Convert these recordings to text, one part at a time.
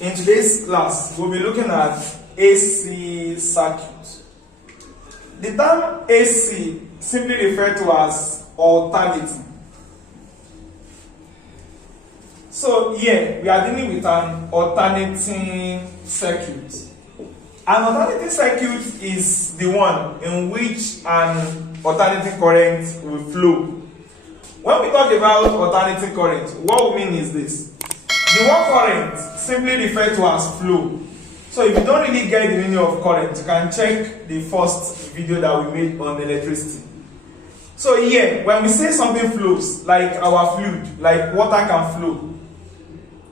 In today's class, we'll be looking at AC circuit. The term AC simply referred to as alternating. So here we are dealing with an alternating circuit. An alternating circuit is the one in which an alternating current will flow. When we talk about alternating current, what we mean is this. The word current simply referred to as flow. So if you don't really get the meaning of current, you can check the first video that we made on electricity. So here, when we say something flows, like our fluid, like water can flow,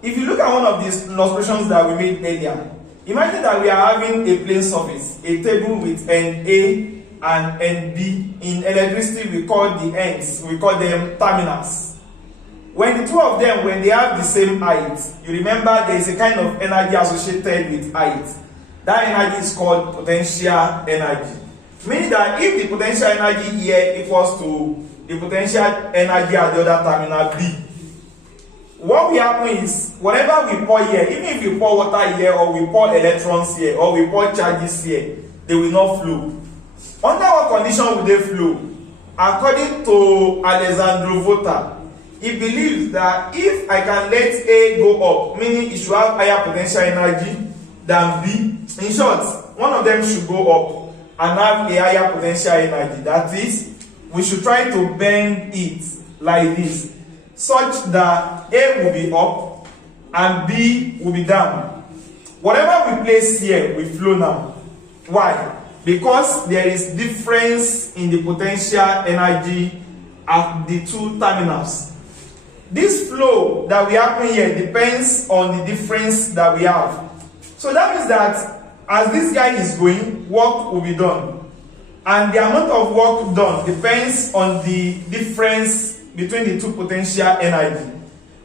if you look at one of these illustrations that we made earlier, imagine that we are having a plane surface, a table with end A and end B. In electricity, we call the ends, we call them terminals. When the two of them, when they have the same height, you remember there is a kind of energy associated with height. That energy is called potential energy. Meaning that if the potential energy here equals to the potential energy at the other terminal B, what will happen is, whatever we pour here, even if we pour water here, or we pour electrons here, or we pour charges here, they will not flow. Under what condition will they flow? According to Alessandro Volta, he believes that if I can let A go up, meaning it should have higher potential energy than B, in short, one of them should go up and have a higher potential energy. That is, we should try to bend it like this, such that A will be up and B will be down. Whatever we place here will flow now. Why? Because there is difference in the potential energy at the two terminals. This flow that we happen here depends on the difference that we have. So that means that as this guy is going, work will be done. And the amount of work done depends on the difference between the two potential energy.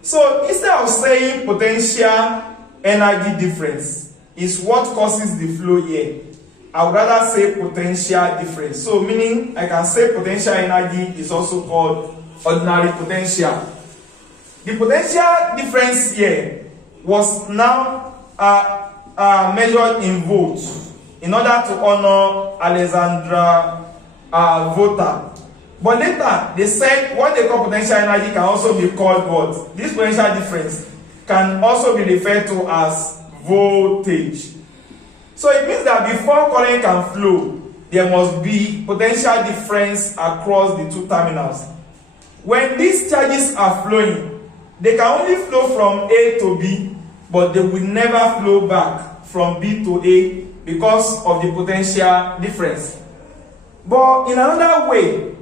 So instead of saying potential energy difference is what causes the flow here, I would rather say potential difference. So meaning I can say potential energy is also called ordinary potential. The potential difference here was now measured in volts in order to honor Alessandro Volta. But later they said what they call potential energy can also be called what? This potential difference can also be referred to as voltage. So it means that before current can flow, there must be potential difference across the two terminals. When these charges are flowing, they can only flow from A to B, but they will never flow back from B to A because of the potential difference. But in another way,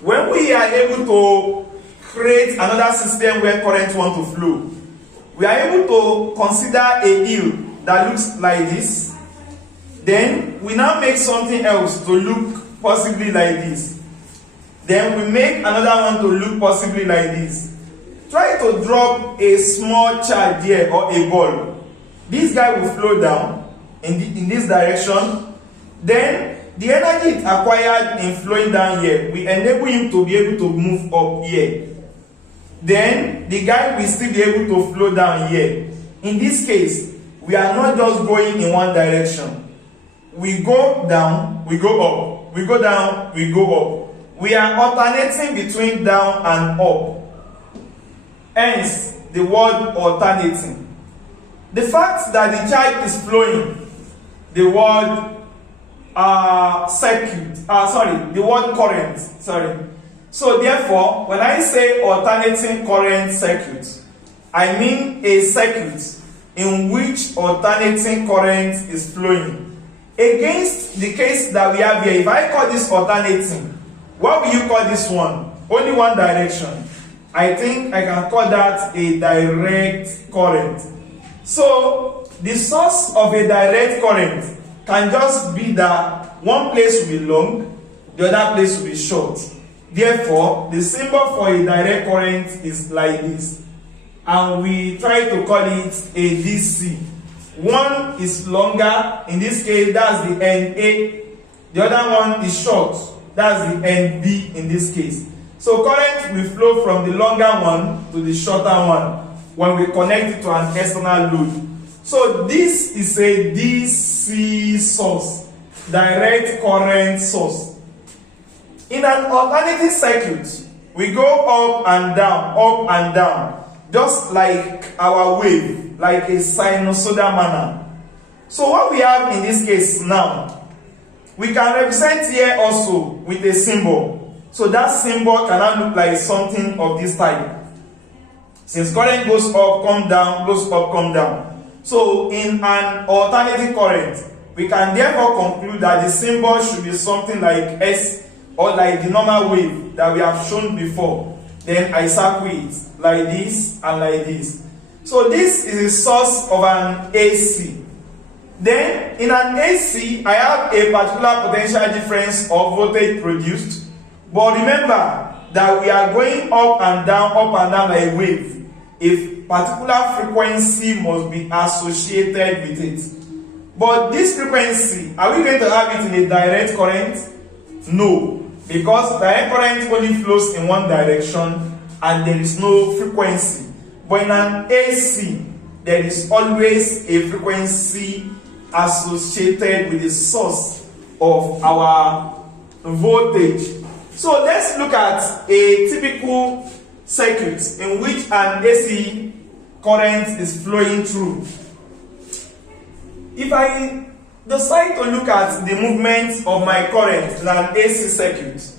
when we are able to create another system where current want to flow, we are able to consider a hill that looks like this. Then we now make something else to look possibly like this. Then we make another one to look possibly like this. Try to drop a small charge here or a ball. This guy will flow down in this direction. Then the energy it acquired in flowing down here will enable him to be able to move up here. Then the guy will still be able to flow down here. In this case, we are not just going in one direction. We go down, we go up. We go down, we go up. We are alternating between down and up. Hence, the word alternating. The fact that the charge is flowing, the word the word current, So therefore, when I say alternating current circuit, I mean a circuit in which alternating current is flowing. Against the case that we have here, if I call this alternating, what will you call this one? Only one direction. I think I can call that a direct current. So the source of a direct current can just be that one place will be long, the other place will be short. Therefore, the symbol for a direct current is like this. And we try to call it a DC. One is longer, in this case that's the end A. The other one is short, that's the end B in this case. So current will flow from the longer one to the shorter one. when we connect it to an external load. So this is a DC source, direct current source. In an alternating circuit, we go up and down, just like our wave, like a sinusoidal manner. So what we have in this case now, we can represent here also with a symbol. So that symbol can now look like something of this type. Since current goes up, come down, goes up, come down. So in an alternating current, we can therefore conclude that the symbol should be something like S, or like the normal wave that we have shown before. Then I circle it like this and like this. So this is the source of an AC. Then in an AC, I have a particular potential difference of voltage produced. But remember that we are going up and down like a wave. A particular frequency must be associated with it. But this frequency, are we going to have it in a direct current? No. Because direct current only flows in one direction and there is no frequency. But in an AC, there is always a frequency associated with the source of our voltage. So let's look at a typical circuit in which an AC current is flowing through. If I decide to look at the movement of my current in an AC circuit,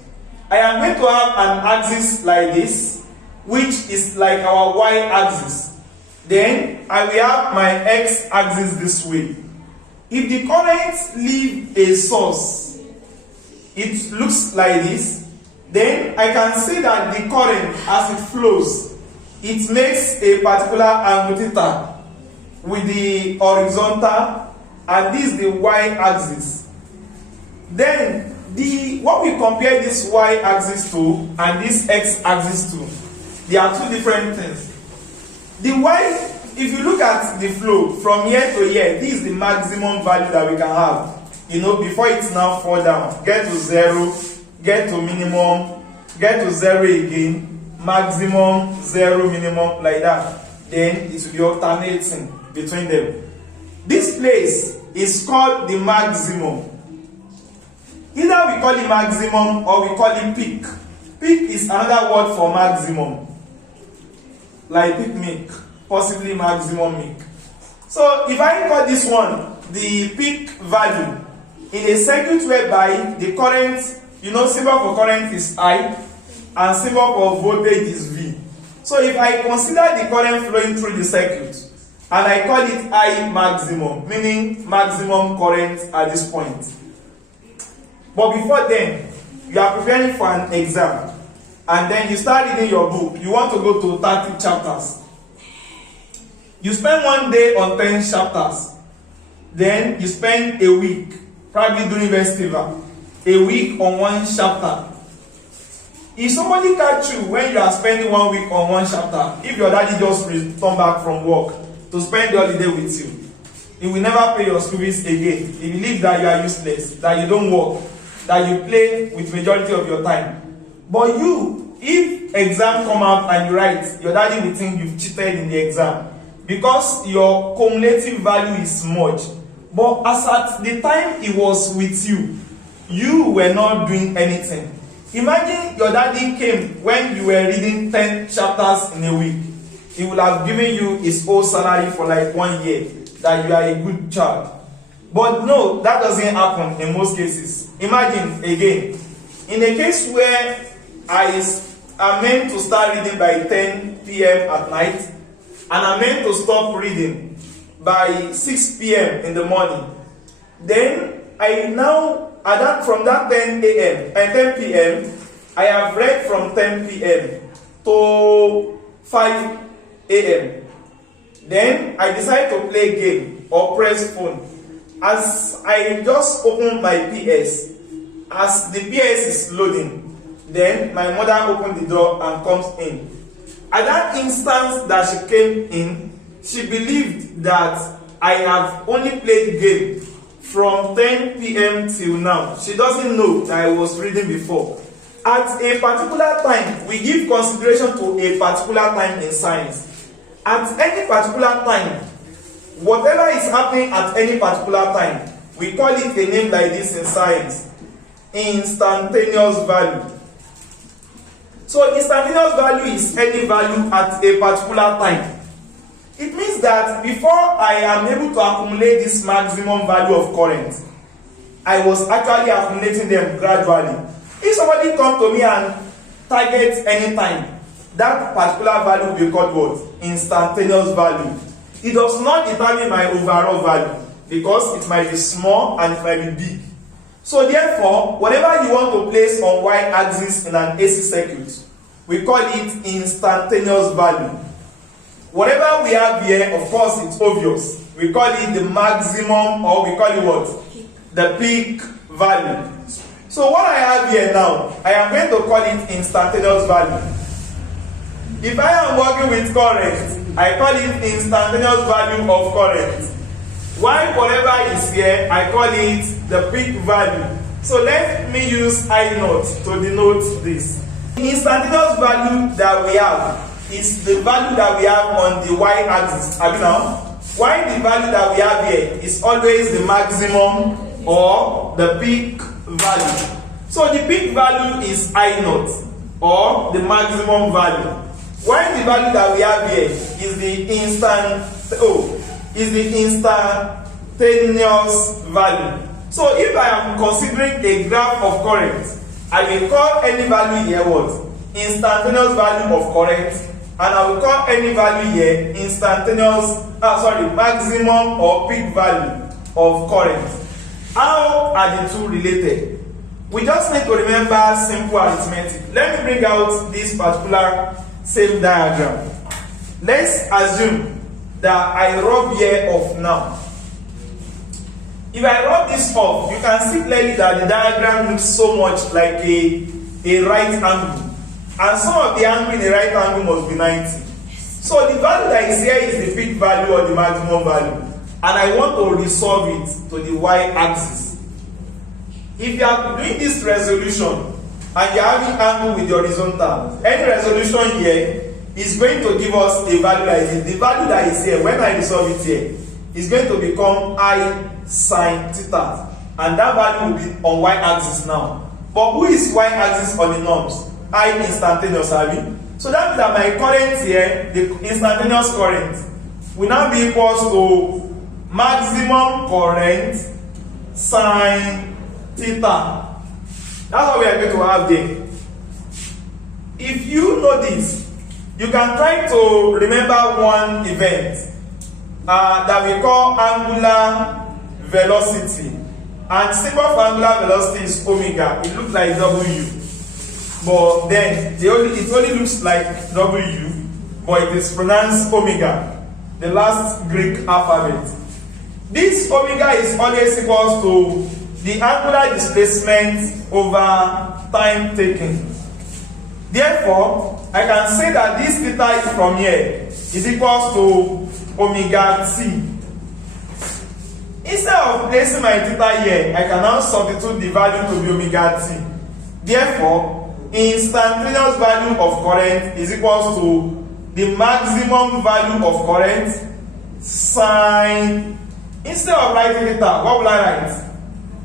I am going to have an axis like this, which is like our y-axis. Then I will have my x-axis this way. If the current leaves a source, it looks like this. Then I can see that the current, as it flows, it makes a particular angle theta with the horizontal, and this is the y-axis. Then what we compare this y-axis to and this x-axis to, they are two different things. The y, if you look at the flow from here to here, this is the maximum value that we can have. Before it now fall down, get to zero, get to minimum, get to zero again, maximum, zero, minimum, like that. Then it will be alternating between them. This place is called the maximum. Either we call it maximum or we call it peak. Peak is another word for maximum. Like peak milk, possibly maximum milk. So if I call this one the peak value in a circuit whereby the current, symbol for current is I and symbol for voltage is V. So if I consider the current flowing through the circuit and I call it I maximum, meaning maximum current at this point. But before then, you are preparing for an exam and then you start reading your book. You want to go to 30 chapters. You spend one day on 10 chapters. Then you spend a week, probably during festival, a week on one chapter. If somebody catch you when you are spending 1 week on one chapter, if your daddy just return back from work to spend the holiday with you, he will never pay your school fees again. He believes that you are useless, that you don't work, that you play with majority of your time. But you, if exam come out and you write, your daddy will think you've cheated in the exam because your cumulative value is much. But as at the time he was with you, you were not doing anything. Imagine your daddy came when you were reading 10 chapters in a week. He would have given you his whole salary for like 1 year, that you are a good child. But no, that doesn't happen in most cases. Imagine again, in a case where I am meant to start reading by 10 p.m. at night, and I'm meant to stop reading by 6 p.m. in the morning, then I now, from that 10 a.m. and 10 p.m., I have read from 10 p.m. to 5 a.m. Then I decide to play game or press phone. As I just open my PS, as the PS is loading, then my mother opened the door and comes in. At that instant that she came in, she believed that I have only played game from 10 p.m. till now. She doesn't know that I was reading before. At a particular time, we give consideration to a particular time in science. At any particular time, whatever is happening at any particular time, we call it a name like this in science: instantaneous value. So instantaneous value is any value at a particular time. It means that before I am able to accumulate this maximum value of current, I was actually accumulating them gradually. If somebody comes to me and targets any time, that particular value will be called what? Instantaneous value. It does not determine my overall value because it might be small and it might be big. So therefore, whatever you want to place on y-axis in an AC circuit, we call it instantaneous value. Whatever we have here, of course, it's obvious. We call it the maximum, or we call it what? The peak value. So what I have here now, I am going to call it instantaneous value. If I am working with current, I call it instantaneous value of current. While whatever is here, I call it the peak value. So let me use I naught to denote this. The instantaneous value that we have is the value that we have on the y-axis. Have you now? While the value that we have here is always the maximum or the peak value. So the peak value is I naught or the maximum value. While the value that we have here is the instantaneous value. So if I am considering a graph of current, I will call any value here what? Instantaneous value of current, and I will call any value here maximum or peak value of current. How are the two related? We just need to remember simple arithmetic. Let me bring out this particular same diagram. Let's assume that I rub here off now. If I rub this off, you can see clearly that the diagram looks so much like a right angle. And some of the angle in the right angle must be 90. So the value that is here is the peak value or the maximum value. And I want to resolve it to the y-axis. If you are doing this resolution and you are having angle with the horizontal, any resolution here is going to give us a value like this. The value that is here, when I resolve it here, is going to become I sin theta. And that value will be on y-axis now. But who is y-axis on the norms? I instantaneous, so that means that my current here, the instantaneous current, will now be equals to maximum current sin theta. That's what we are going to have there. If you know this, you can try to remember one event that we call angular velocity. And symbol for angular velocity is omega. It looks like W. But then it only looks like W, but it is pronounced omega, the last Greek alphabet. This omega is always equal to the angular displacement over time taken. Therefore, I can say that this theta from here is equal to omega t. Instead of placing my theta here, I can now substitute the value to be omega t. Therefore, instantaneous value of current is equal to the maximum value of current sine. Instead of writing theta, what will I write?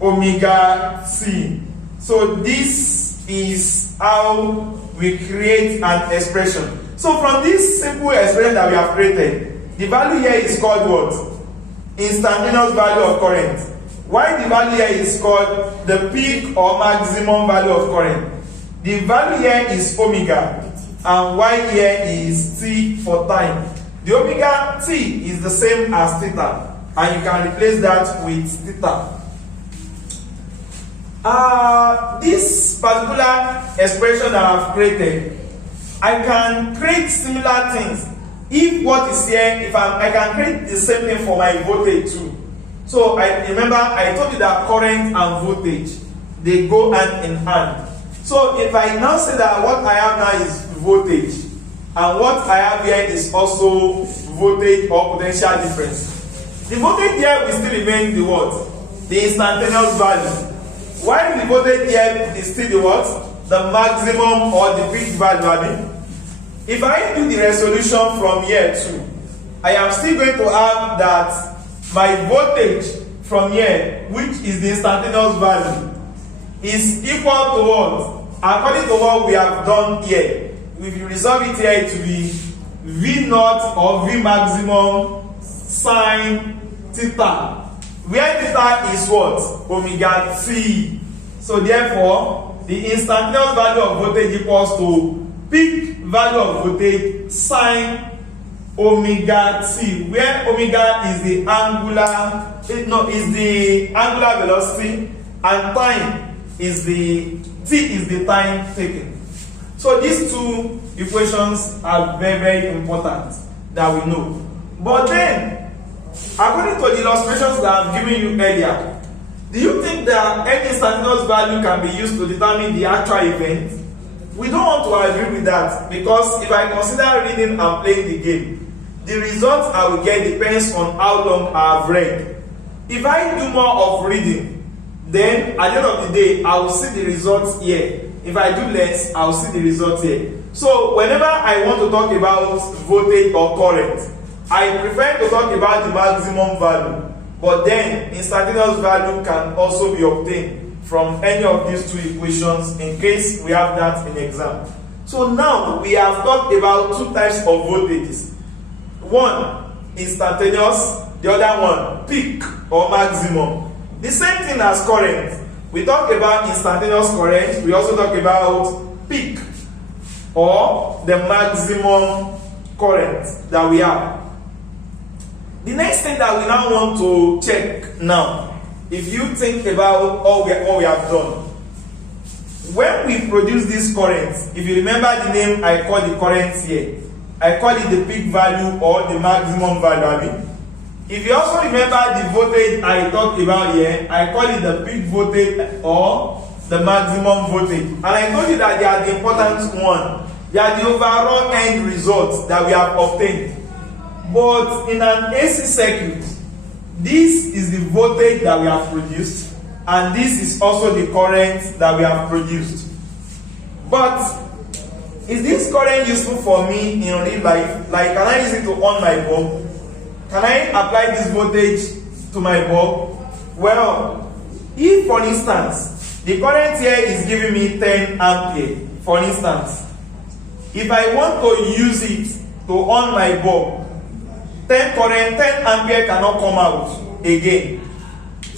Omega t. So this is how we create an expression. So from this simple expression that we have created, the value here is called what? Instantaneous value of current. Why the value here is called the peak or maximum value of current? The value here is omega, and y here is t for time. The omega t is the same as theta, and you can replace that with theta. This particular expression that I've created, I can create similar things. If what is here, I can create the same thing for my voltage too. So I remember I told you that current and voltage, they go hand in hand. So if I now say that what I have now is voltage, and what I have here is also voltage or potential difference, the voltage here will still remain the what? The instantaneous value. While the voltage here is still the what? The maximum or the peak value. If I do the resolution from here too, I am still going to have that my voltage from here, which is the instantaneous value, is equal to what? According to what we have done here, if you resolve it here, it will be V naught or V maximum sine theta, where theta is what? Omega t. So therefore, the instantaneous value of voltage equals to peak value of voltage sine omega t, where omega is the angular velocity and time is the t is the time taken. So these two equations are very, very important that we know. But then, according to the illustrations that I've given you earlier, do you think that any instantaneous value can be used to determine the actual event? We don't want to agree with that, because if I consider reading and playing the game, the result I will get depends on how long I have read. If I do more of reading, then at the end of the day, I will see the results here. If I do less, I will see the results here. So whenever I want to talk about voltage or current, I prefer to talk about the maximum value. But then instantaneous value can also be obtained from any of these two equations in case we have that in exam. So now we have talked about two types of voltages. One, instantaneous, the other one, peak or maximum. The same thing as current. We talk about instantaneous current, we also talk about peak or the maximum current that we have. The next thing that we now want to check now, if you think about all we have done, when we produce this current, if you remember the name I call the current here, I call it the peak value or the maximum value. If you also remember the voltage I talked about here, I call it the peak voltage or the maximum voltage. And I told you that they are the important one. They are the overall end results that we have obtained. But in an AC circuit, this is the voltage that we have produced, and this is also the current that we have produced. But is this current useful for me in real life? Like, can I use it to on my bulb? Can I apply this voltage to my bulb? Well, if for instance, the current here is giving me 10 ampere, for instance, if I want to use it to on my bulb, 10 ampere cannot come out again.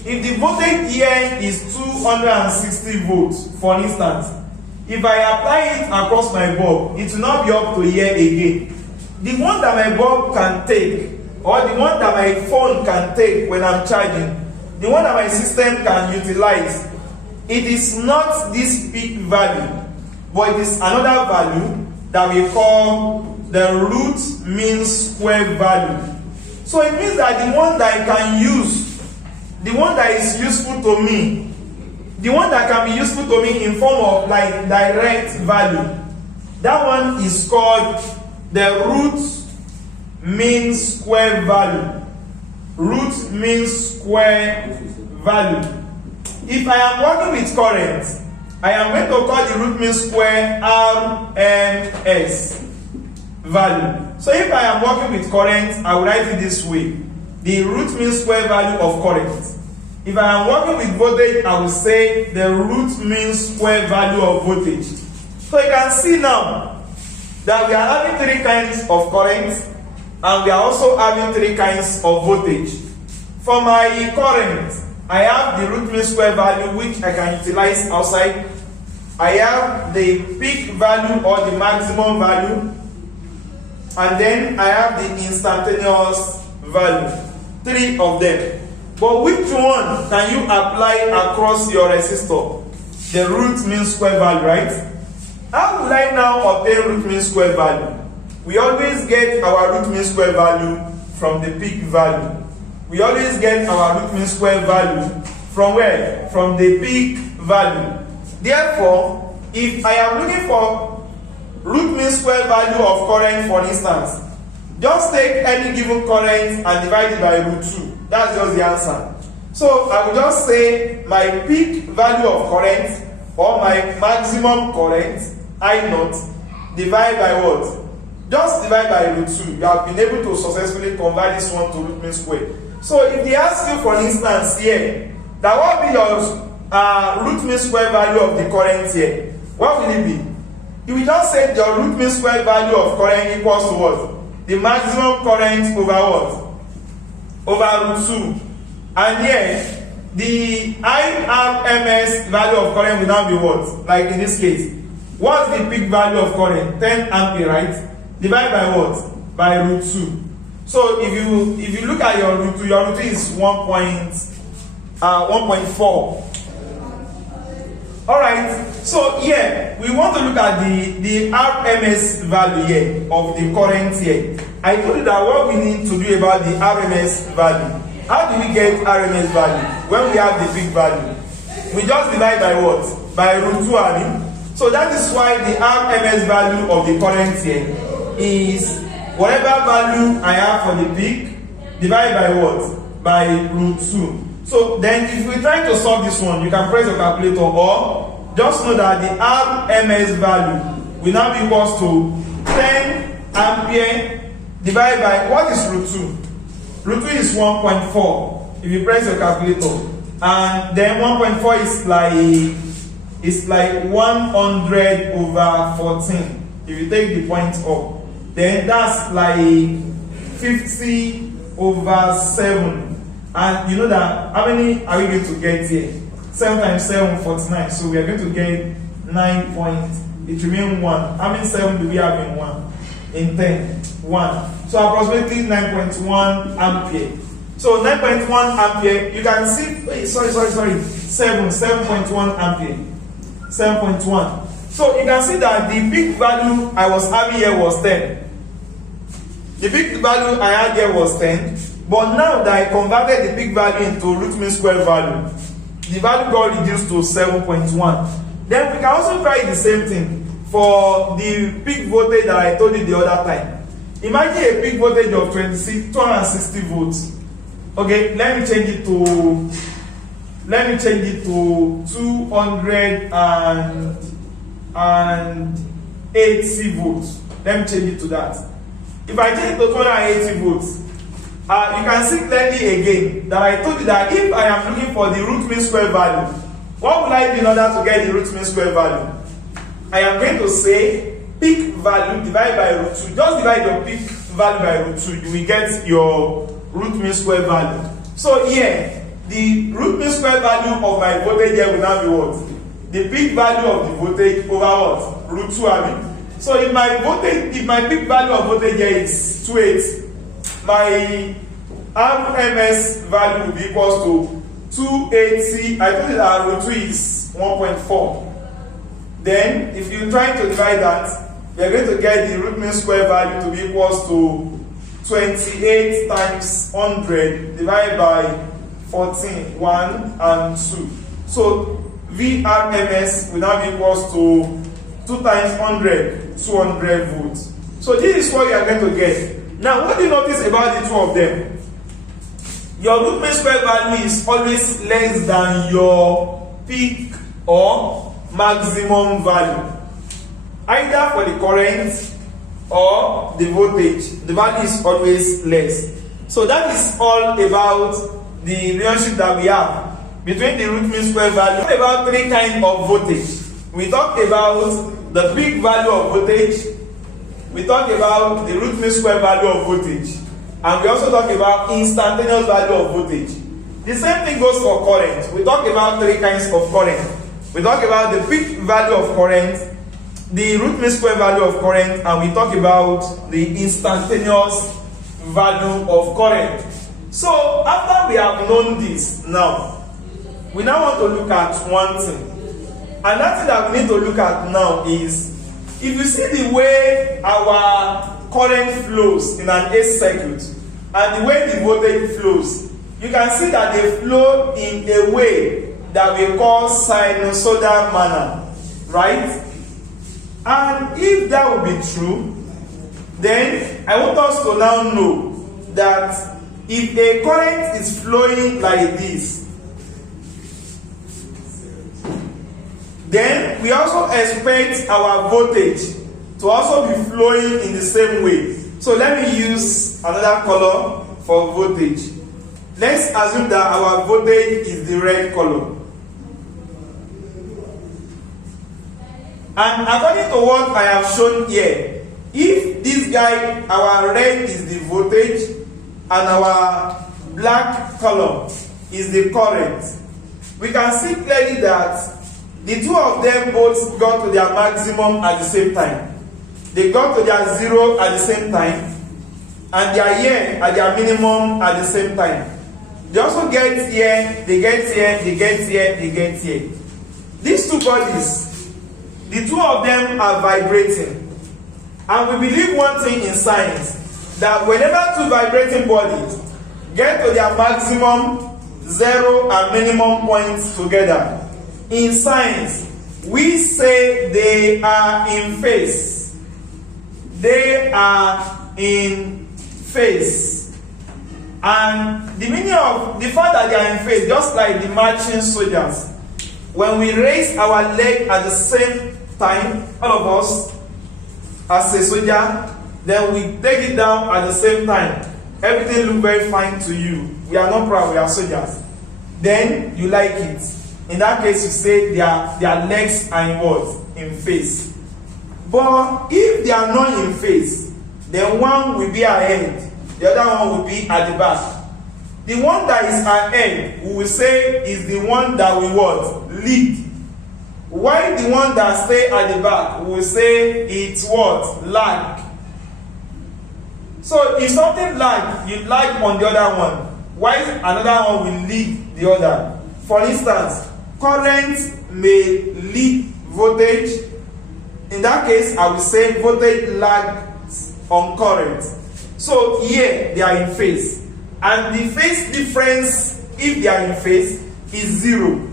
If the voltage here is 260 volts, for instance, if I apply it across my bulb, it will not be up to here again. The one that my bulb can take, or the one that my phone can take when I'm charging, the one that my system can utilize, it is not this peak value, but it is another value that we call the root mean square value. So it means that the one that I can use, the one that is useful to me, the one that can be useful to me in form of like direct value, that one is called the root mean square value. Root mean square value. If I am working with current, I am going to call the root mean square RMS value. So if I am working with current, I will write it this way: the root mean square value of current. If I am working with voltage, I will say the root mean square value of voltage. So you can see now that we are having three kinds of current, and we are also having three kinds of voltage. For my current, I have the root mean square value, which I can utilize outside. I have the peak value or the maximum value, and then I have the instantaneous value. Three of them. But which one can you apply across your resistor? The root mean square value, right? How will I now obtain root mean square value? We always get our root mean square value from the peak value. We always get our root mean square value from where? From the peak value. Therefore, if I am looking for root mean square value of current, for instance, just take any given current and divide it by root 2. That's just the answer. So I will just say my peak value of current or my maximum current, I naught, divide by what? just divide by root 2. You have been able to successfully convert this one to root mean square. So if they ask you, for instance, here, that what will be your root mean square value of the current here? What will it be? You will just say your root mean square value of current equals to what? The maximum current over what? Over root 2. And here, the IRMS value of current will now be what? Like in this case, what's the peak value of current? 10 ampere, right? Divide by what? By root 2. So if you look at your root 2 is 1.4. Alright, so here we want to look at the RMS value here of the current here. I told you that what we need to do about the RMS value. How do we get RMS value when we have the peak value? We just divide by what? By root 2, I mean. So that is why the RMS value of the current here is whatever value I have for the peak divided by what? By root 2. So then if we try to solve this one, you can press your calculator, or just know that the RMS value will now be equals to 10 ampere divided by what is root 2? Root 2 is 1.4. If you press your calculator, and then 1.4 is like 100 over 14. If you take the point up, then that's like 50 over 7. And you know that, how many are we going to get here? 7 times 7, 49. So we are going to get 9 points. It remains 1. How many 7 do we have in 1? In 10. 1. So approximately 9.1 ampere. So 9.1 ampere, you can see, 7.1 ampere. 7.1. So you can see that the peak value I was having here was 10. The peak value I had here was 10. But now that I converted the peak value into root mean square value, the value got reduced to 7.1. Then we can also try the same thing for the peak voltage that I told you the other time. Imagine a peak voltage of 260 volts. Okay, let me change it to 280 volts. Let me change it to that. If I change it to 280 volts, you can see clearly again that I told you that if I am looking for the root mean square value, what will I do in order to get the root mean square value? I am going to say peak value divided by root 2. Just divide your peak value by root 2. You will get your root mean square value. So here, the root mean square value of my voltage here will now be what? The peak value of the voltage over what? Root 2, I mean. So if my peak value of voltage here is 280, my RMS value will be equals to 280. I told you that root 2 is 1.4. Then, if you try to divide that, you are going to get the root mean square value to be equals to 28 times 100 divided by 14, 1 and 2. So, VRMS will now be equals to 2 times 100, 200 volts. So, this is what you are going to get. Now, what do you notice about the two of them? Your root mean square value is always less than your peak or maximum value. Either for the current or the voltage, the value is always less. So that is all about the relationship that we have between the root mean square value. We talked about 3 kinds of voltage. We talked about the peak value of voltage. We talked about the root mean square value of voltage, and we also talked about instantaneous value of voltage. The same thing goes for current. We talked about 3 kinds of current. We talked about the peak value of current, the root mean square value of current, and we talked about the instantaneous value of current. So after we have known this, now we want to look at one thing, and that thing that we need to look at now is, if you see the way our current flows in an AC circuit and the way the voltage flows, you can see that they flow in a way that we call sinusoidal manner, right? And if that would be true, then I want us to now know that if a current is flowing like this, then we also expect our voltage to also be flowing in the same way. So let me use another color for voltage. Let's assume that our voltage is the red color. And according to what I have shown here, if this guy, our red is the voltage and our black color is the current, we can see clearly that the two of them both got to their maximum at the same time. They got to their zero at the same time, and they are here at their minimum at the same time. They also get here, they get here, they get here, they get here. These two bodies, the two of them are vibrating. And we believe one thing in science, that whenever two vibrating bodies get to their maximum, zero and minimum points together, in science, we say they are in phase. They are in phase. And the meaning of the fact that they are in phase, just like the marching soldiers, when we raise our leg at the same time, all of us, as a soldier, then we take it down at the same time. Everything looks very fine to you. We are not proud, we are soldiers. Then you like it. In that case, you say their legs are in what? In phase. But if they are not in phase, then one will be ahead, the other one will be at the back. The one that is ahead, we will say, is the one that will what? Lead. While the one that stay at the back, we will say it's what? Lag. So if something lag, you lag on the other one, while another one will lead the other. For instance, current may lead voltage. In that case, I will say voltage lags on current. So here they are in phase. And the phase difference, if they are in phase, is zero.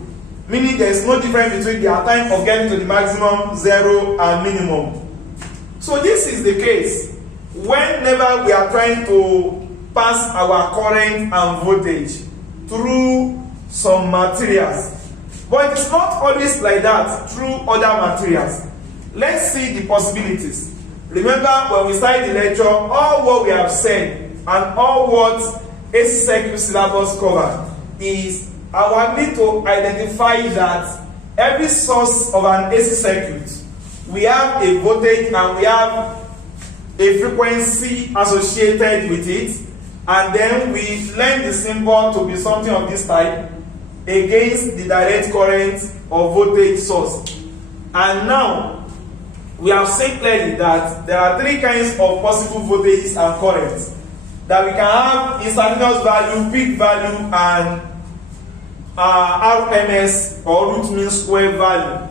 Meaning there is no difference between their time of getting to the maximum, zero, and minimum. So this is the case whenever we are trying to pass our current and voltage through some materials. But it's not always like that through other materials. Let's see the possibilities. Remember, when we started the lecture, all what we have said and all what AC circuit syllabus cover is our need to identify that every source of an AC circuit, we have a voltage and we have a frequency associated with it, and then we learn the symbol to be something of this type against the direct current or voltage source. And now we have seen clearly that there are three kinds of possible voltages and currents, that we can have instantaneous value, peak value, and RMS or root mean square value.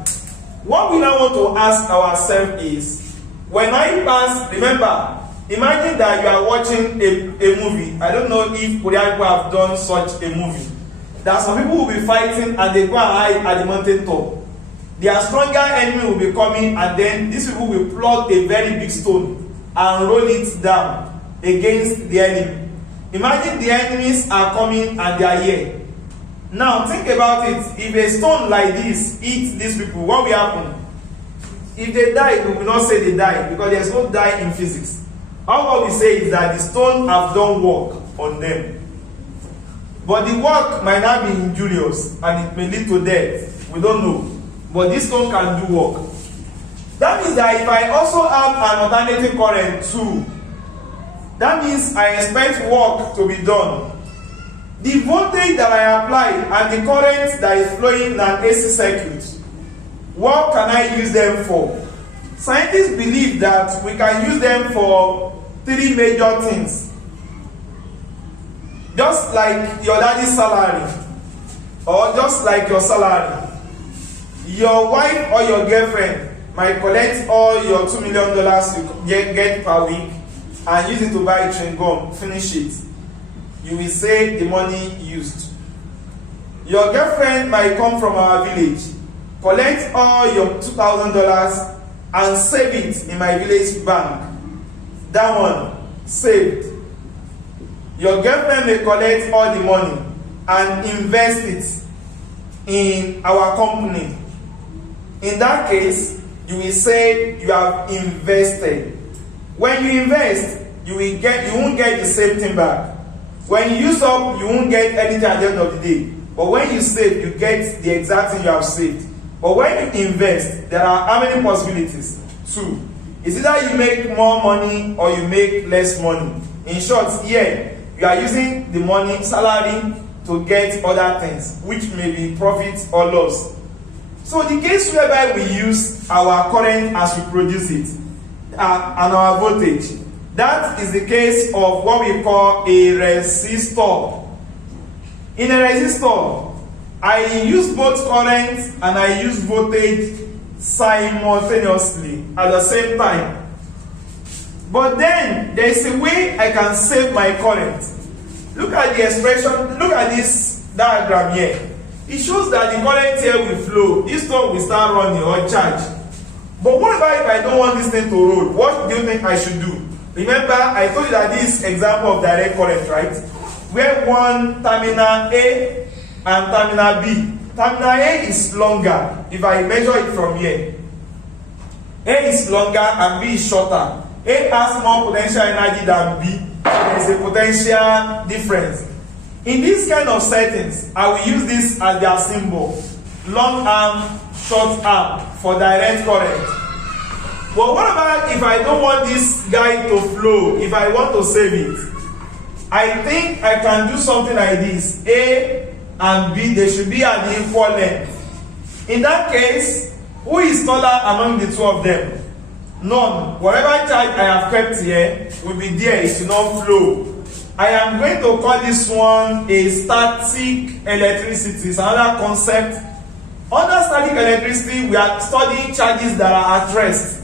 What we now want to ask ourselves is, when I pass, remember, imagine that you are watching a movie. I don't know if Korean people have done such a movie. There are some people who will be fighting and they go and hide at the mountain top. Their stronger enemy will be coming, and then these people will plug a very big stone and roll it down against the enemy. Imagine the enemies are coming and they are here. Now think about it. If a stone like this eats these people, what will happen? If they die, we will not say they die, because there is no die in physics. All what we say is that the stone have done work on them. But the work might not be injurious and it may lead to death. We don't know. But this stone can do work. That means that if I also have an alternating current too, that means I expect work to be done. The voltage that I apply and the current that is flowing in an AC circuit, what can I use them for? Scientists believe that we can use them for three major things. Just like your daddy's salary, or just like your salary. Your wife or your girlfriend might collect all your $2 million you get per week and use it to buy chewing gum, finish it. You will say the money used. Your girlfriend might come from our village, collect all your $2,000 and save it in my village bank. That one, saved. Your girlfriend may collect all the money and invest it in our company. In that case, you will say you have invested. When you invest, you won't get the same thing back. When you use up, you won't get anything at the end of the day. But when you save, you get the exact thing you have saved. But when you invest, there are how many possibilities? 2. It's either you make more money or you make less money. In short, here, you are using the money, salary, to get other things, which may be profit or loss. So the case whereby we use our current as we produce it, and our voltage, that is the case of what we call a resistor. In a resistor, I use both current and I use voltage simultaneously at the same time. But then there is a way I can save my current. Look at the expression, look at this diagram here. It shows that the current here will flow. This one will start running or charge. But what about if I don't want this thing to roll? What do you think I should do? Remember, I told you that this example of direct current, right? Where one terminal A and terminal B. Terminal A is longer if I measure it from here. A is longer and B is shorter. A has more potential energy than B. There is a potential difference. In this kind of settings, I will use this as their symbol. Long arm, short arm for direct current. But what about if I don't want this guy to flow, if I want to save it? I think I can do something like this. A and B, they should be at the equal length. In that case, who is taller among the two of them? None. Whatever charge I have kept here will be there, it will not flow. I am going to call this one a static electricity. It's another concept. Under static electricity, we are studying charges that are at rest.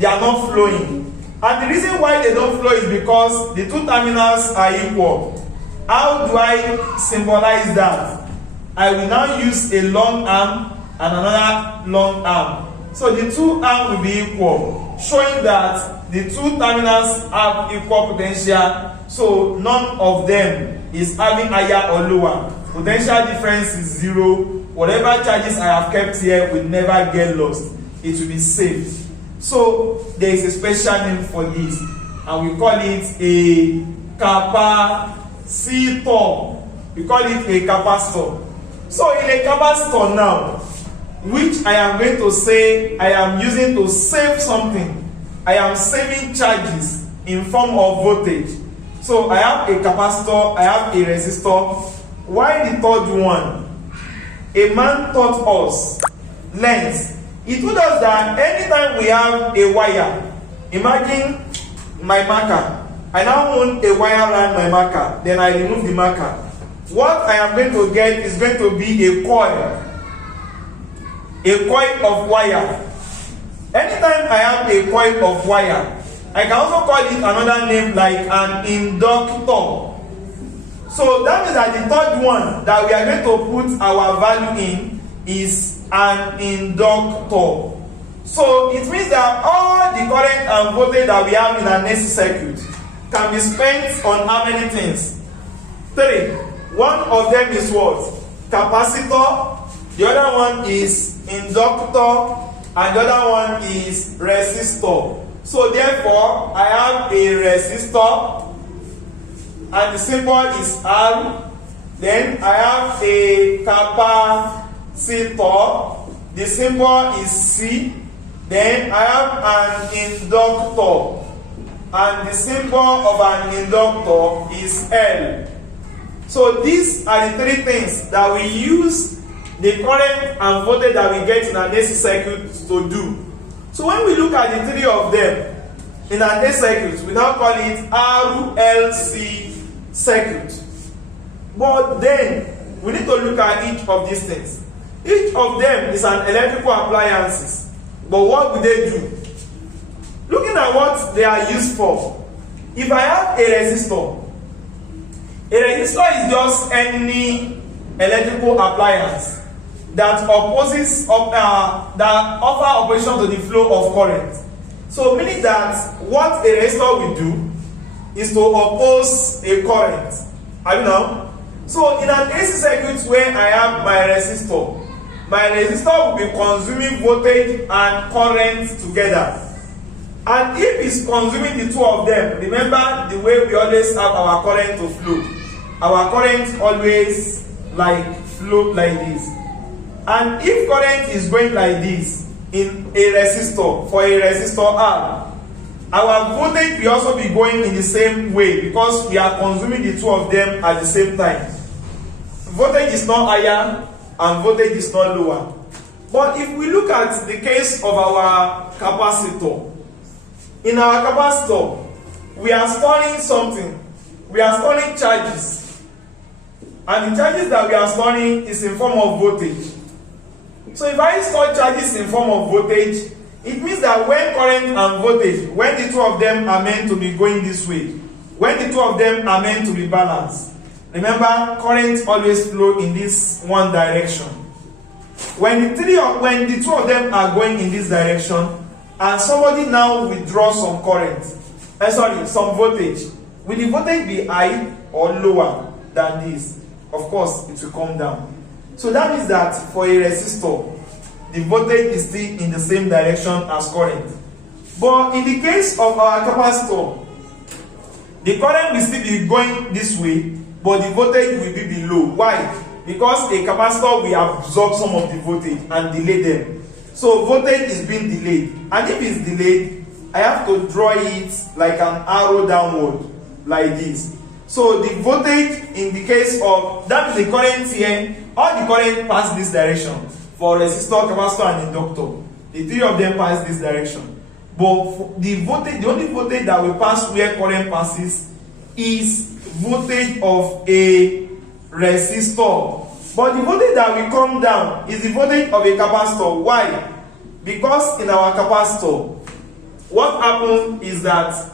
They are not flowing. And the reason why they don't flow is because the two terminals are equal. How do I symbolize that? I will now use a long arm and another long arm. So the two arms will be equal, showing that the two terminals have equal potential. So none of them is having higher or lower. Potential difference is 0. Whatever charges I have kept here will never get lost. It will be saved. So there is a special name for this, and we call it a capacitor. We call it a capacitor. So in a capacitor now, which I am going to say I am using to save something, I am saving charges in form of voltage. So I have a capacitor, I have a resistor. Why the third one? A man taught us length. He told us that anytime we have a wire, imagine my marker. I now want a wire around my marker, then I remove the marker. What I am going to get is going to be a coil of wire. Anytime I have a coil of wire, I can also call it another name like an inductor. So that means that the third one that we are going to put our value in is an inductor. So it means that all the current and voltage that we have in an AC circuit can be spent on how many things? 3. One of them is what? Capacitor. The other one is inductor. And the other one is resistor. So therefore, I have a resistor. And the symbol is R. Then I have a capacitor. The symbol is C. Then I have an inductor. And the symbol of an inductor is L. So these are the 3 things that we use the current and voltage that we get in an AC circuit to do. So when we look at the 3 of them in an AC circuit, we now call it RLC circuit. But then we need to look at each of these things. Each of them is an electrical appliances. But what do they do? Looking at what they are used for. If I have a resistor is just any electrical appliance that opposes that offer operation to the flow of current. So meaning that what a resistor will do is to oppose a current. Are you know? So in an AC circuit where I have my resistor, my resistor will be consuming voltage and current together. And if it's consuming the two of them, remember the way we always have our current to flow. Our current always like flow like this. And if current is going like this in a resistor, for a resistor R, our voltage will also be going in the same way because we are consuming the two of them at the same time. Voltage is not higher and voltage is not lower. But if we look at the case of our capacitor, in our capacitor, we are storing something. We are storing charges. And the charges that we are storing is in form of voltage. So if I store charges in form of voltage, it means that when current and voltage, when the two of them are meant to be going this way, when the two of them are meant to be balanced, remember current always flow in this one direction. When the two of them are going in this direction, and somebody now withdraws some current, some voltage, will the voltage be high or lower than this? Of course, it will come down. So that means that for a resistor, the voltage is still in the same direction as current. But in the case of our capacitor, the current will still be going this way, but the voltage will be below. Why? Because a capacitor will absorb some of the voltage and delay them. So voltage is being delayed. And if it's delayed, I have to draw it like an arrow downward, like this. So the voltage in the case of, that is the current here, all the current pass this direction. For resistor, capacitor, and inductor, the three of them pass this direction. But the voltage, the only voltage that will pass where current passes is voltage of a resistor. But the voltage that will come down is the voltage of a capacitor. Why? Because in our capacitor, what happens is that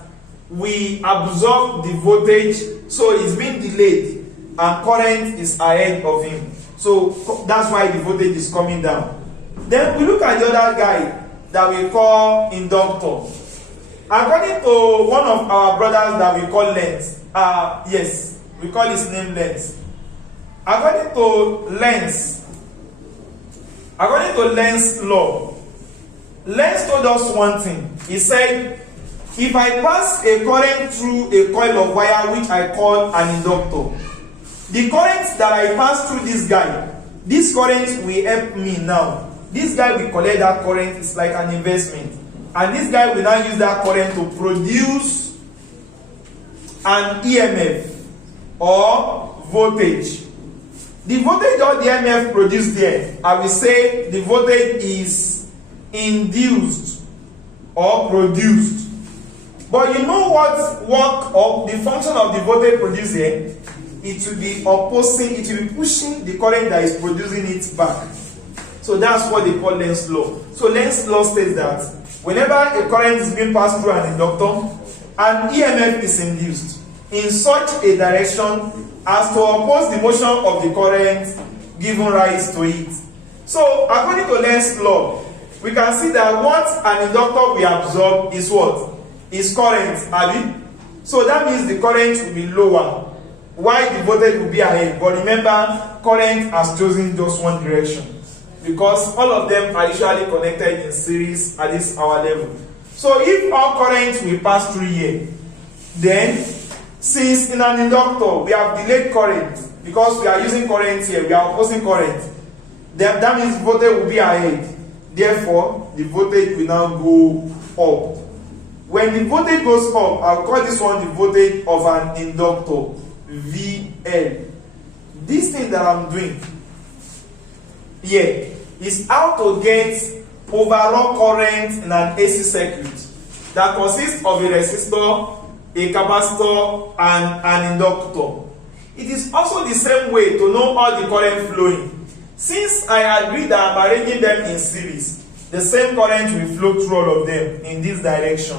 we absorb the voltage, so it's being delayed, and current is ahead of him. So that's why the voltage is coming down. Then we look at the other guy that we call inductor. According to one of our brothers that we call Lenz, yes, we call his name Lenz. According to Lenz's law, Lenz told us one thing. He said, if I pass a current through a coil of wire which I call an inductor, the current that I pass through this current will help me now. This guy will collect that current, it's like an investment. And this guy will now use that current to produce an EMF or voltage. The voltage or the EMF produced there, I will say the voltage is induced or produced. But you know what work or the function of the voltage produced here? It will be opposing, it will be pushing the current that is producing it back. So that's what they call Lenz's law. So Lenz's law states that whenever a current is being passed through an inductor, an EMF is induced in such a direction as to oppose the motion of the current giving rise to it. So according to Lenz's law, we can see that what an inductor will absorb is what? Is current, Abi? So that means the current will be lower, while the voltage will be ahead. But remember, current has chosen just one direction, because all of them are usually connected in series at this our level. So if all current will pass through here, then since in an inductor we have delayed current, because we are using current here, we are opposing current, then that means voltage will be ahead. Therefore, the voltage will now go up. When the voltage goes up, I'll call this one the voltage of an inductor, VL. This thing that I'm doing here is how to get overall current in an AC circuit that consists of a resistor, a capacitor, and an inductor. It is also the same way to know all the current flowing. Since I agree that I'm arranging them in series, the same current will flow through all of them in this direction.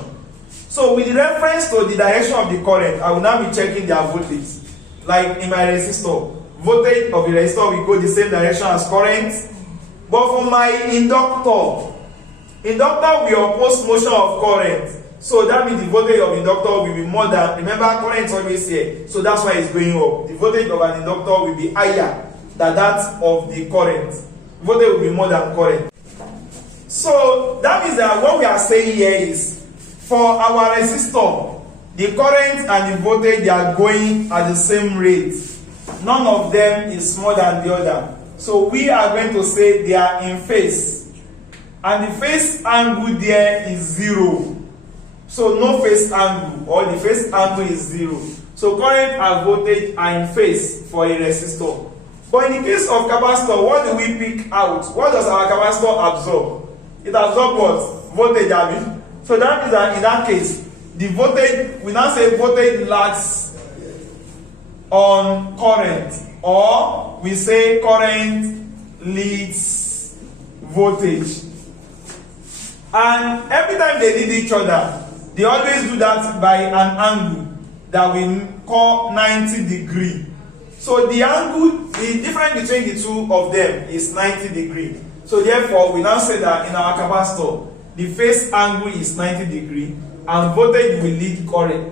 So with reference to the direction of the current, I will now be checking their voltage. Like in my resistor, voltage of the resistor will go the same direction as current. But for my inductor will oppose motion of current. So that means the voltage of inductor will be more than, remember current is always here, so that's why it's going up. The voltage of an inductor will be higher than that of the current. voltage will be more than current. So that means that what we are saying here is, for our resistor, the current and the voltage, they are going at the same rate. None of them is more than the other. So we are going to say they are in phase. And the phase angle there is 0. So no phase angle, or the phase angle is 0. So current and voltage are in phase for a resistor. But in the case of capacitor, what do we pick out? What does our capacitor absorb? It absorbs what? Voltage, Abi. So that means that in that case, the voltage, we now say voltage lags on current, or we say current leads voltage. And every time they lead each other, they always do that by an angle that we call 90 degree. So the angle, the difference between the two of them is 90 degree. So therefore, we now say that in our capacitor, the phase angle is 90 degree, and voltage will lead current.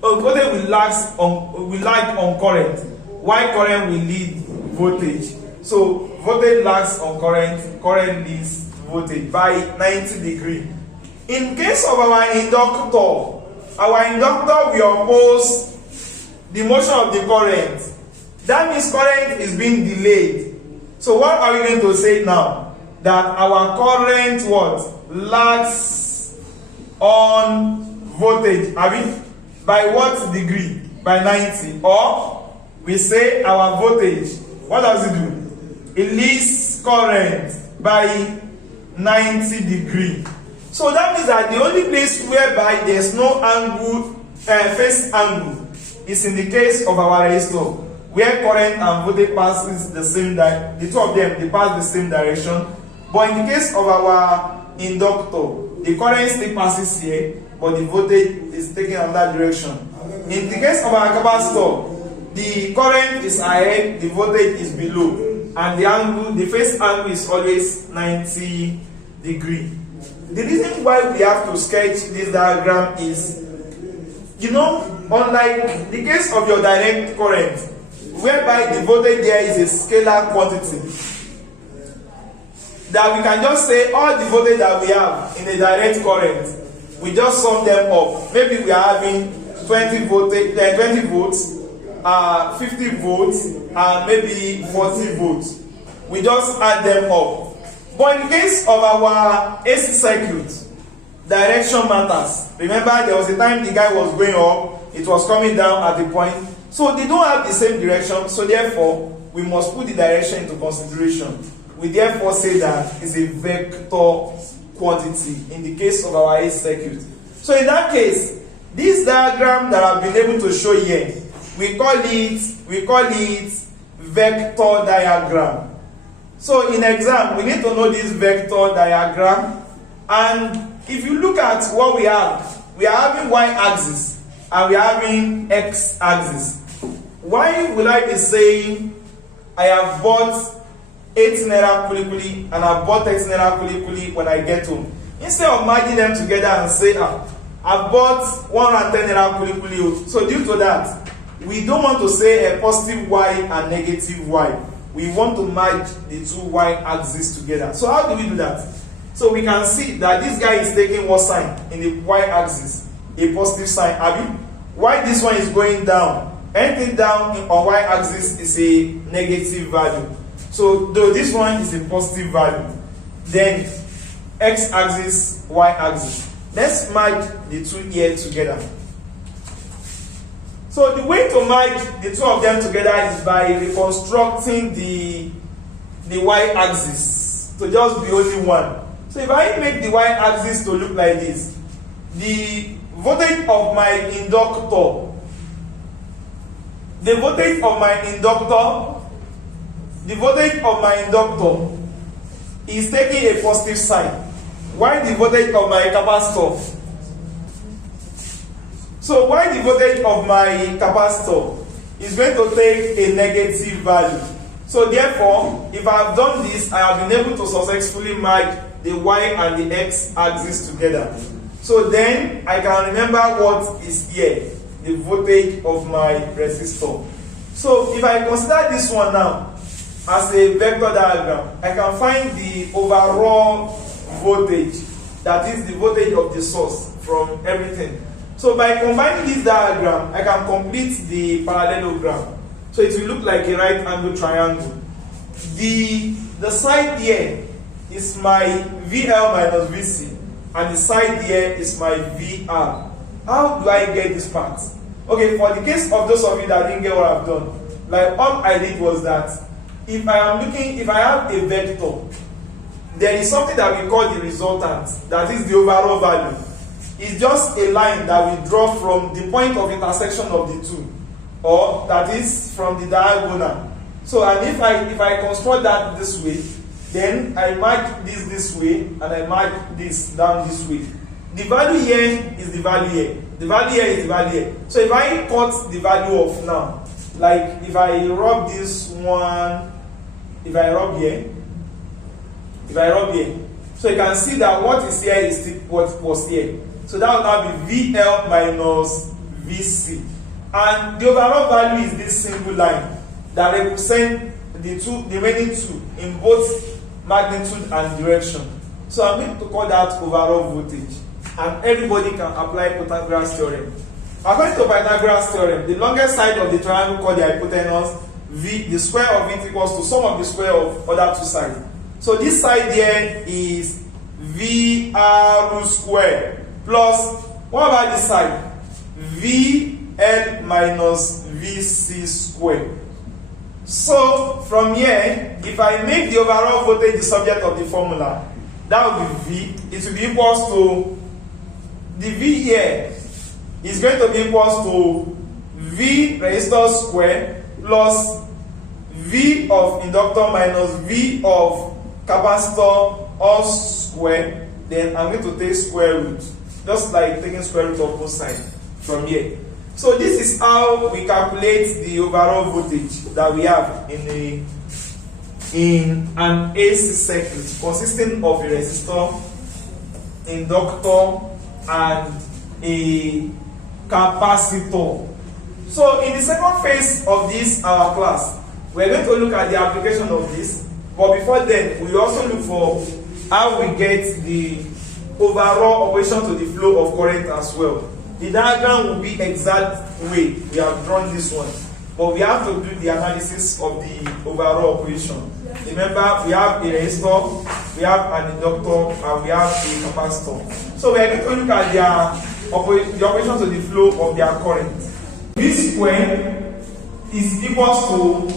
Voltage will lag on current, while current will lead voltage. So voltage lags on current, current leads voltage by 90 degree. In case of our inductor will oppose the motion of the current. That means current is being delayed. So what are we going to say now? That our current lags on voltage. By what degree? By 90. Or we say our voltage, what does it do? It leads current by 90 degree. So that means that the only place whereby there's no angle, phase angle, is in the case of our resistor, where current and voltage passes the same direction. The two of them, they pass the same direction. But in the case of our inductor, the current still passes here, but the voltage is taking another direction. In the case of our capacitor, the current is ahead, the voltage is below, and the angle, the phase angle is always 90 degree. The reason why we have to sketch this diagram is, unlike the case of your direct current, whereby the voltage there is a scalar quantity, that we can just say all the voltage that we have in a direct current, we just sum them up. Maybe we are having 20 volts, 50 volts, and maybe 40 volts. We just add them up. But in the case of our AC circuit, direction matters. Remember, there was a time the guy was going up, it was coming down at the point. So they don't have the same direction, so therefore, we must put the direction into consideration. We therefore say that it's a vector quantity in the case of our AC circuit. So in that case, this diagram that I've been able to show here, we call it vector diagram. So in exam, we need to know this vector diagram. And if you look at what we are having y-axis and we are having x-axis. Why will I be saying I have bought 8 naira kulikuli and I bought 8 naira kulikuli when I get home? Instead of merging them together and say, I bought 110 naira kulikuli. So due to that, we don't want to say a positive y and negative y. We want to merge the two y-axis together. So how do we do that? So we can see that this guy is taking what sign in the y-axis? A positive sign. Why this one is going down? Anything down on y-axis is a negative value. So though this one is a positive value, then x-axis, y-axis. Let's merge the two here together. So the way to merge the two of them together is by reconstructing the y-axis to just be only one. So if I make the y-axis to look like this, the voltage of my inductor, is taking a positive sign, while the voltage of my capacitor. So why the voltage of my capacitor is going to take a negative value. So therefore, if I have done this, I have been able to successfully merge the y and the x axis together. So then I can remember what is here, the voltage of my resistor. So if I consider this one now, as a vector diagram, I can find the overall voltage, that is the voltage of the source from everything. So by combining this diagram, I can complete the parallelogram. So it will look like a right angle triangle. The side here is my VL minus VC, and the side here is my VR. How do I get this part? Okay, for the case of those of you that didn't get what I've done, like all I did was that if I have a vector, there is something that we call the resultant, that is the overall value. It's just a line that we draw from the point of intersection of the two, or that is from the diagonal. So, and if I construct that this way, then I mark this way, and I mark this down this way. The value here is the value here. The value here is the value here. So if I cut the value of now, like if I rub this one, if I rub here, so you can see that what is here is what was here. So that will now be VL minus VC. And the overall value is this single line that represents the remaining two in both magnitude and direction. So I'm going to call that overall voltage. And everybody can apply Pythagoras theorem. According to Pythagoras theorem, the longest side of the triangle called the hypotenuse, the square of it equals to sum of the square of other two sides. So this side here is VR squared plus, what about this side? VL minus VC squared. So from here, if I make the overall voltage the subject of the formula, that will be V. It will be equals to, the V here is going to be equals to V resistor square plus V of inductor minus V of capacitor all square. Then I'm going to take square root, just like taking square root of both sides from here. So this is how we calculate the overall voltage that we have in an AC circuit consisting of a resistor, inductor, and a capacitor. So in the second phase of this our class, we're going to look at the application of this. But before then, we also look for how we get the overall operation to the flow of current as well. The diagram will be exact way we have drawn this one, but we have to do the analysis of the overall operation. Remember, we have a resistor, we have an inductor, and we have a capacitor. So we are going to look at the operation to the flow of their current. V squared is equals to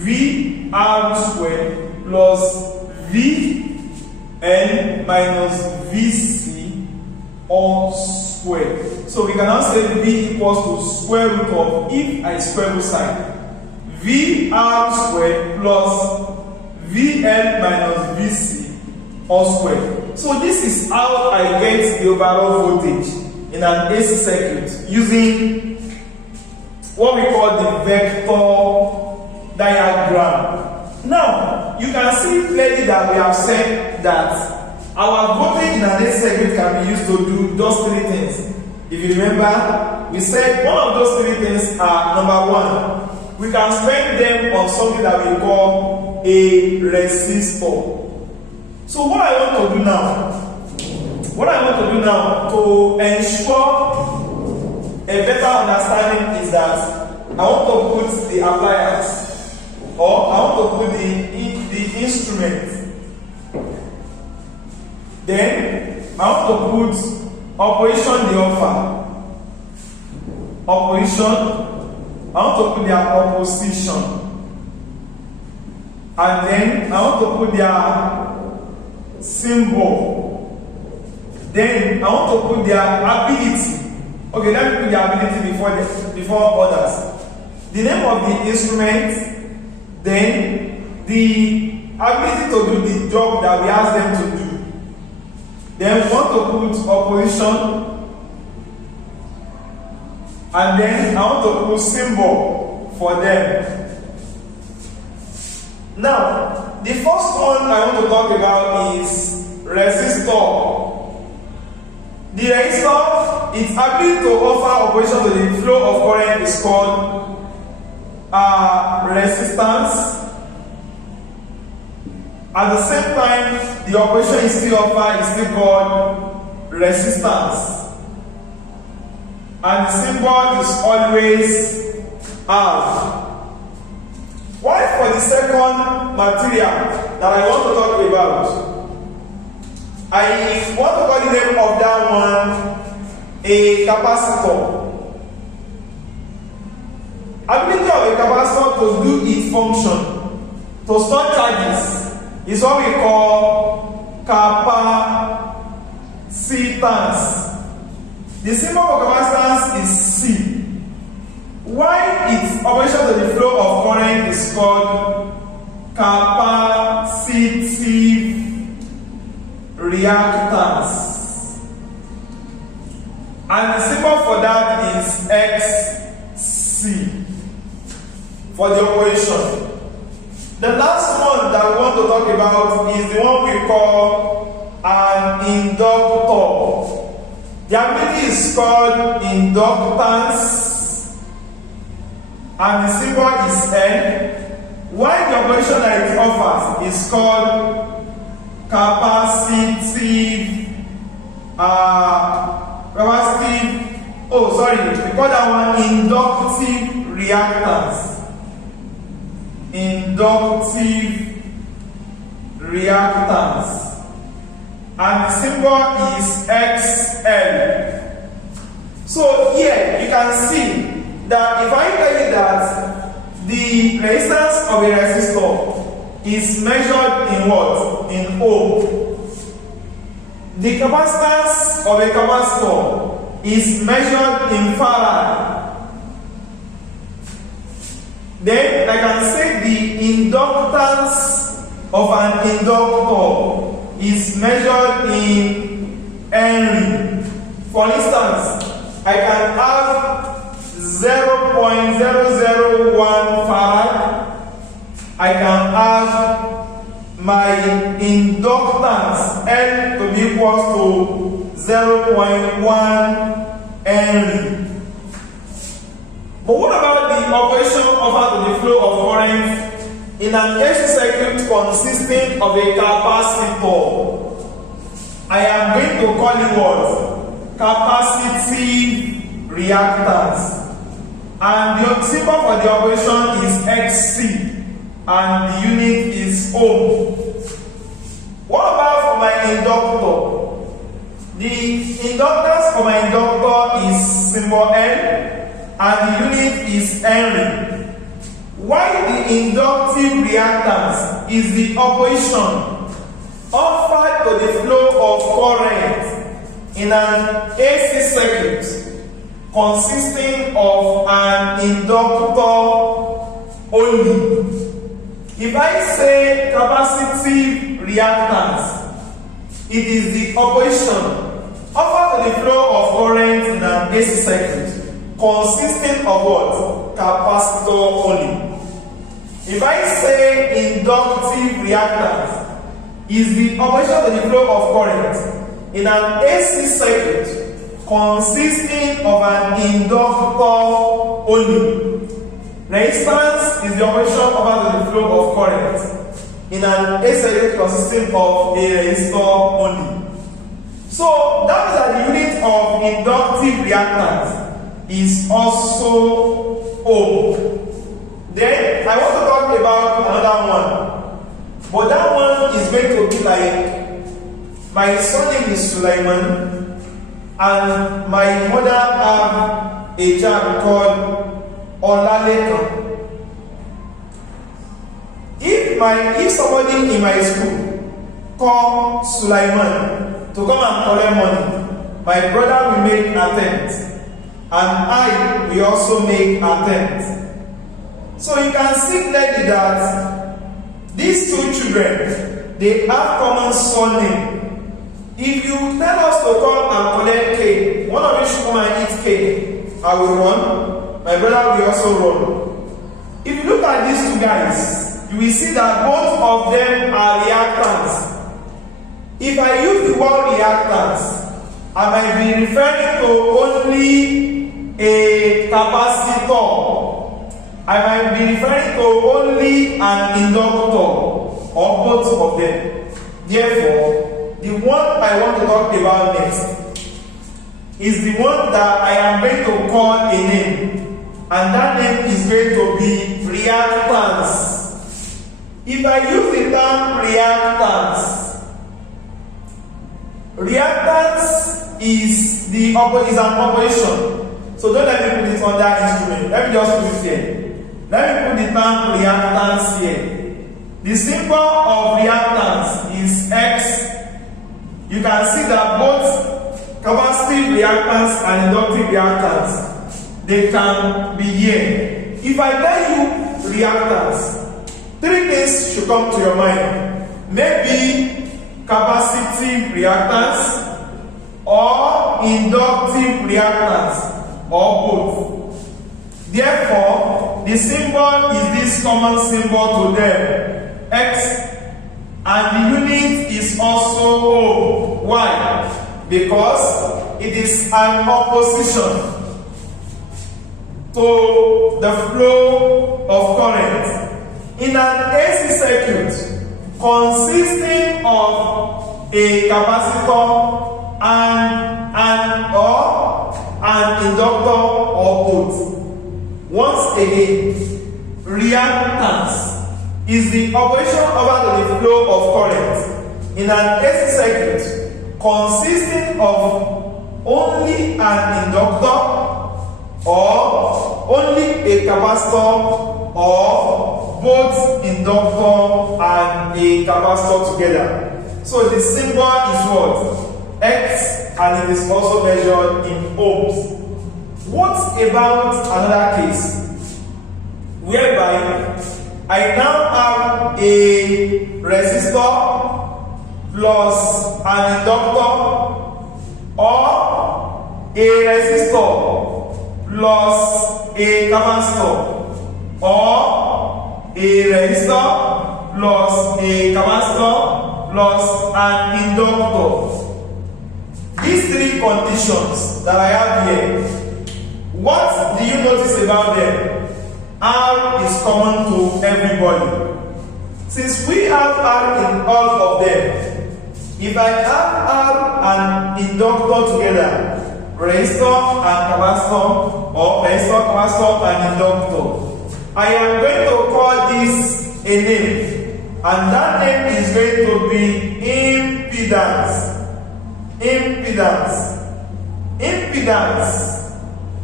VR squared plus Vn minus Vc all squared. So we can now say V equals to square root of, if I square root side, VR squared plus Vn minus Vc all squared. So this is how I get the overall voltage in an AC circuit using what we call the vector diagram. Now, you can see clearly that we have said that our voltage in an AC circuit can be used to do just three things. If you remember, we said one of those three things are, number one, we can spend them on something that we call a resistor. So what I want to do now, to ensure a better understanding is that I want to put the appliance, or I want to put the instrument. Then I want to put operation the offer. Operation, I want to put their opposition. And then I want to put their symbol. Then I want to put their ability. Okay, let me put the ability before others. The name of the instrument, then the ability to do the job that we ask them to do. Then we want to put opposition, and then I want to put symbol for them. Now, the first one I want to talk about is resistor. The resistor, its ability to offer operation to the flow of current is called resistance. At the same time, the operation is still offered is still called resistance. And the symbol is always R. Why for the second material that I want to talk about, I want to call the name of that one a capacitor. Ability of a capacitor to do its function, to store charges, is what we call capacitance. The symbol for capacitance is C. Why its operation to the flow of current is called capacitive reactance. And the symbol for that is XC for the operation. The last one that we want to talk about is the one we call an inductor. The ability is called inductance, and the symbol is N. Why the operation that it offers is called capacitive, we call that one inductive reactance. Inductive reactance. And the symbol is XL. So here you can see that if I tell you that the resistance of a resistor is measured in what? In ohm. The capacitance of a capacitor is measured in farad. Then I can say the inductance of an inductor is measured in Henry. For instance, I can have 0.001 farad. I can have my inductance N to be equal to 0.1 Henry. But what about the operation offered to the flow of current in an AC circuit consisting of a capacitor? I am going to call it what? Capacitive reactance. And the symbol for the operation is XC, and the unit is ohm. What about for my inductor? The inductance for my inductor is symbol N, and the unit is Henry. Why the inductive reactance is the operation offered to the flow of current in an AC circuit consisting of an inductor only. If I say capacitive reactance, it is the operation offered to the flow of current in an AC circuit consisting of what? Capacitor only. If I say inductive reactance is the operation to the flow of current in an AC circuit consisting of an inductor only. Resistance is the operation offered to the flow of current in an AC circuit consisting of a resistor only. So that is that the unit of inductive reactance is also ohm. Then I want to talk about another one, but that one is going to be like, my surname is Sulaiman and my mother have a child called Olalekan. If somebody in my school call Sulaiman to come and collect money, my brother will make attempt, and I will also make attempt. So you can see clearly that these two children, they have common surname. If you tell us to come and collect cake, one of you should come and eat cake, I will run, my brother will also run. If you look at these two guys, you will see that both of them are reactants. If I use the word reactants, I might be referring to only a capacitor. I might be referring to only an inductor or or both of them. Therefore, the one I want to talk about next is the one that I am going to call a name, and that name is going to be reactance. If I use the term reactance is an operation. So don't let me put it under instrument. Let me just put it here. Let me put the term reactance here. The symbol of reactance is X. You can see that both capacitive reactance and inductive reactance, they can be here. If I tell you reactance, three things should come to your mind. Maybe capacitive reactance or inductive reactance or both. Therefore, the symbol is this common symbol to them, X, and the unit is also O. Why? Because it is an opposition to the flow of current. In an AC circuit consisting of a capacitor and an inductor or both. Once again, reactance is the operation over the flow of current in an AC circuit consisting of only an inductor or only a capacitor or both inductor and a capacitor together. So the symbol is what? X, and it is also measured in ohms. What about another case whereby I now have a resistor plus an inductor, or a resistor plus a capacitor, or a resistor plus a capacitor plus an inductor. These three conditions that I have here, what do you notice about them? R is common to everybody. Since we have R in all of them, if I have R and inductor together, resistor and capacitor, or resistor, capacitor and inductor, I am going to call this a name, and that name is going to be impedance. Impedance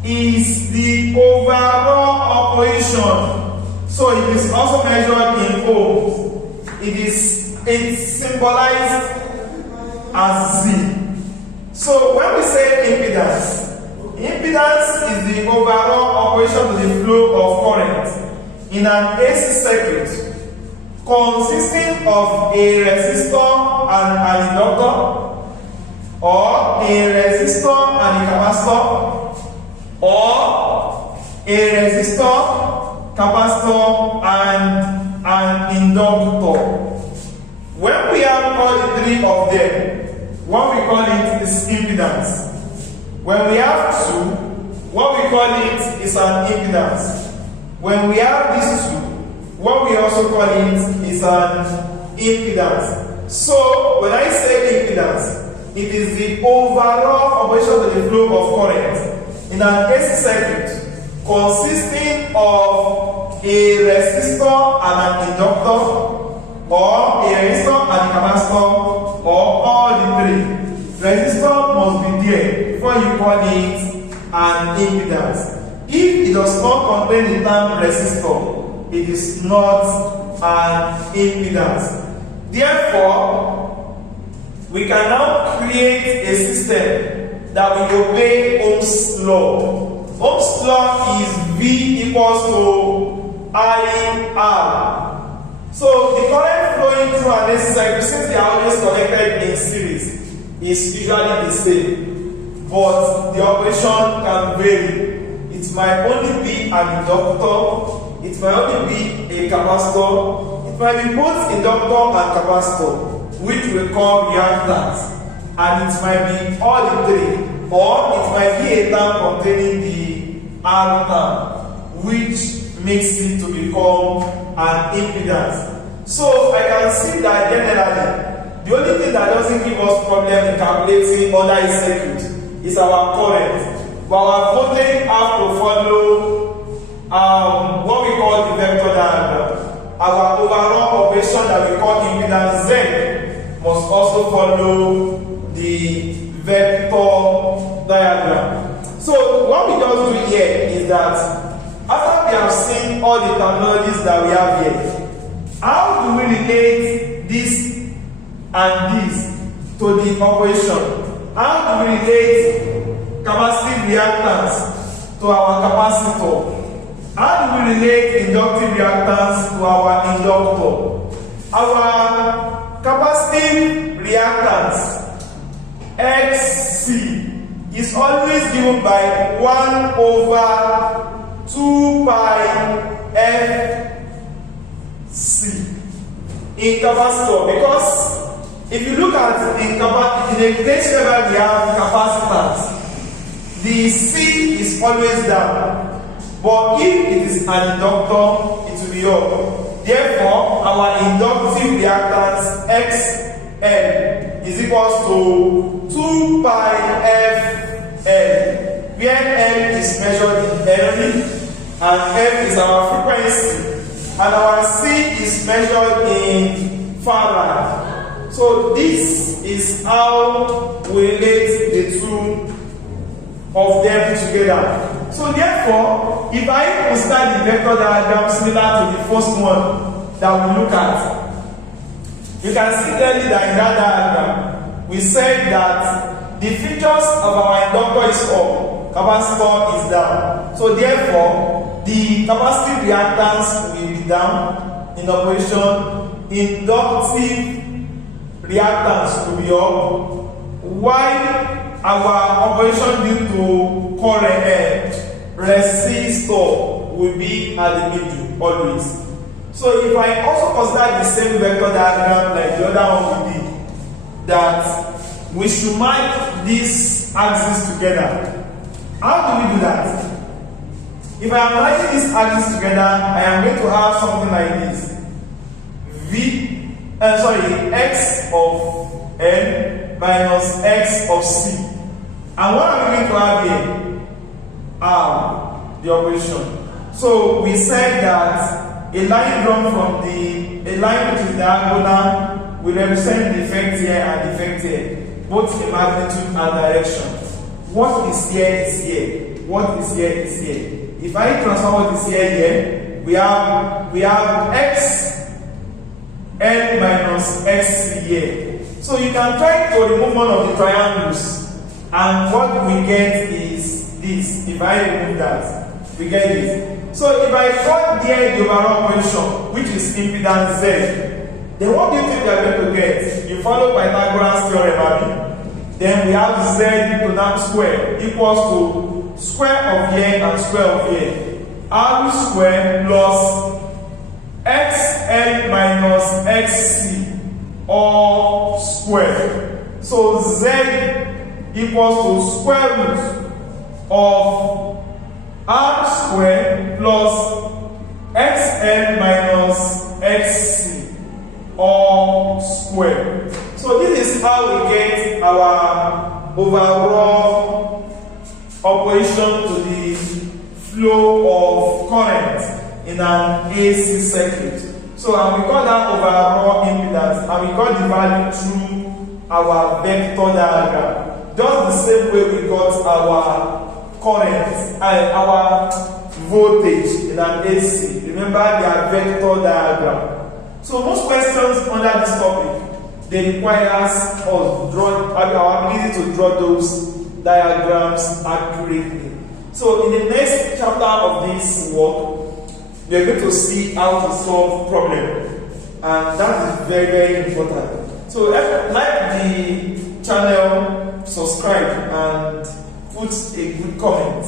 is the overall operation, so it is also measured in ohms. It's symbolized as Z. So when we say impedance is the overall operation of the flow of current in an AC circuit consisting of a resistor and an inductor, or a resistor and a capacitor, or a resistor, capacitor and an inductor. When we have all the three of them, what we call it is impedance. When we have two, what we call it is an impedance. When we have these two, what we also call it is an impedance. So when I say impedance, it is the overall operation of the flow of current in an AC circuit consisting of a resistor and an inductor, or a resistor and a capacitor, or all the three. Resistor must be there before you call it an impedance. If it does not contain the term resistor, it is not an impedance. Therefore, we can now create a system that will obey Ohm's law. Ohm's law is V equals to IR. So the current flowing through an AC circuit, since they are always connected in series, is usually the same, but the operation can vary. It might only be an inductor, it might only be a capacitor, it might be both inductor and capacitor, which we call reactance, and it might be all the three, or it might be a term containing the R term, which makes it to become an impedance. So I can see that generally the only thing that doesn't give us problem in calculating other circuit is our current. But our voltage have to follow what we call the vector diagram. Our overall operation that we call impedance Z must also follow the vector diagram. So what we just do here is that after we have seen all the terminologies that we have here, how do we relate this and this to the operation? How do we relate capacitive reactance to our capacitor? How do we relate inductive reactance to our inductor? Our capacitive reactance XC is always given by 1 over 2 pi FC in capacitor, because if you look at in the case where we have capacitance, the C is always down. But if it is an inductor, it will be up. Therefore, our inductive reactance XL is equals to 2 pi FL, where L is measured in Henry and F is our frequency, and our C is measured in Farad. So this is how we relate the two of them together. So therefore, if I consider the vector diagram similar to the first one that we look at, you can see clearly that in that diagram, we said that the features of our inductor is up, capacitor is down. So therefore, the capacitive reactance will be down in operation, inductive reactance will be up, while our operation due to current resistor will be at the middle always. So if I also consider the same vector diagram like the other one we did, that we should mark this axis together. How do we do that? If I am marking this axis together, I am going to have something like this. X of N minus X of C. And what are we going to have here? The operation. So we said that a line drawn from a line which is diagonal will represent the effect here and the effect here, both in magnitude and direction. What is here is here. What is here is here. If I transform what is here, we have X N minus X here. So you can try to remove one of the triangles, and what we get is this. If I remove that, we get this. So if I plot there the overall operation, which is impedance Z, then what do you think we are going to get? You follow Pythagoras theorem, Abby. Then we have Z to that square equals to square of here and square of here. R square plus XL minus XC all square. So Z equals to square root of R square plus XL minus XC all square. So this is how we get our overall operation to the flow of current in an AC circuit. So and we got that overall impedance, and we got the value through our vector diagram. Just the same way we got our current and our voltage in an AC. Remember their vector diagram. So most questions under this topic, they require us to draw our ability to draw those diagrams accurately. So in the next chapter of this work, we are going to see how to solve problems, and that is very, very important. So like the channel, subscribe, and put a good comment.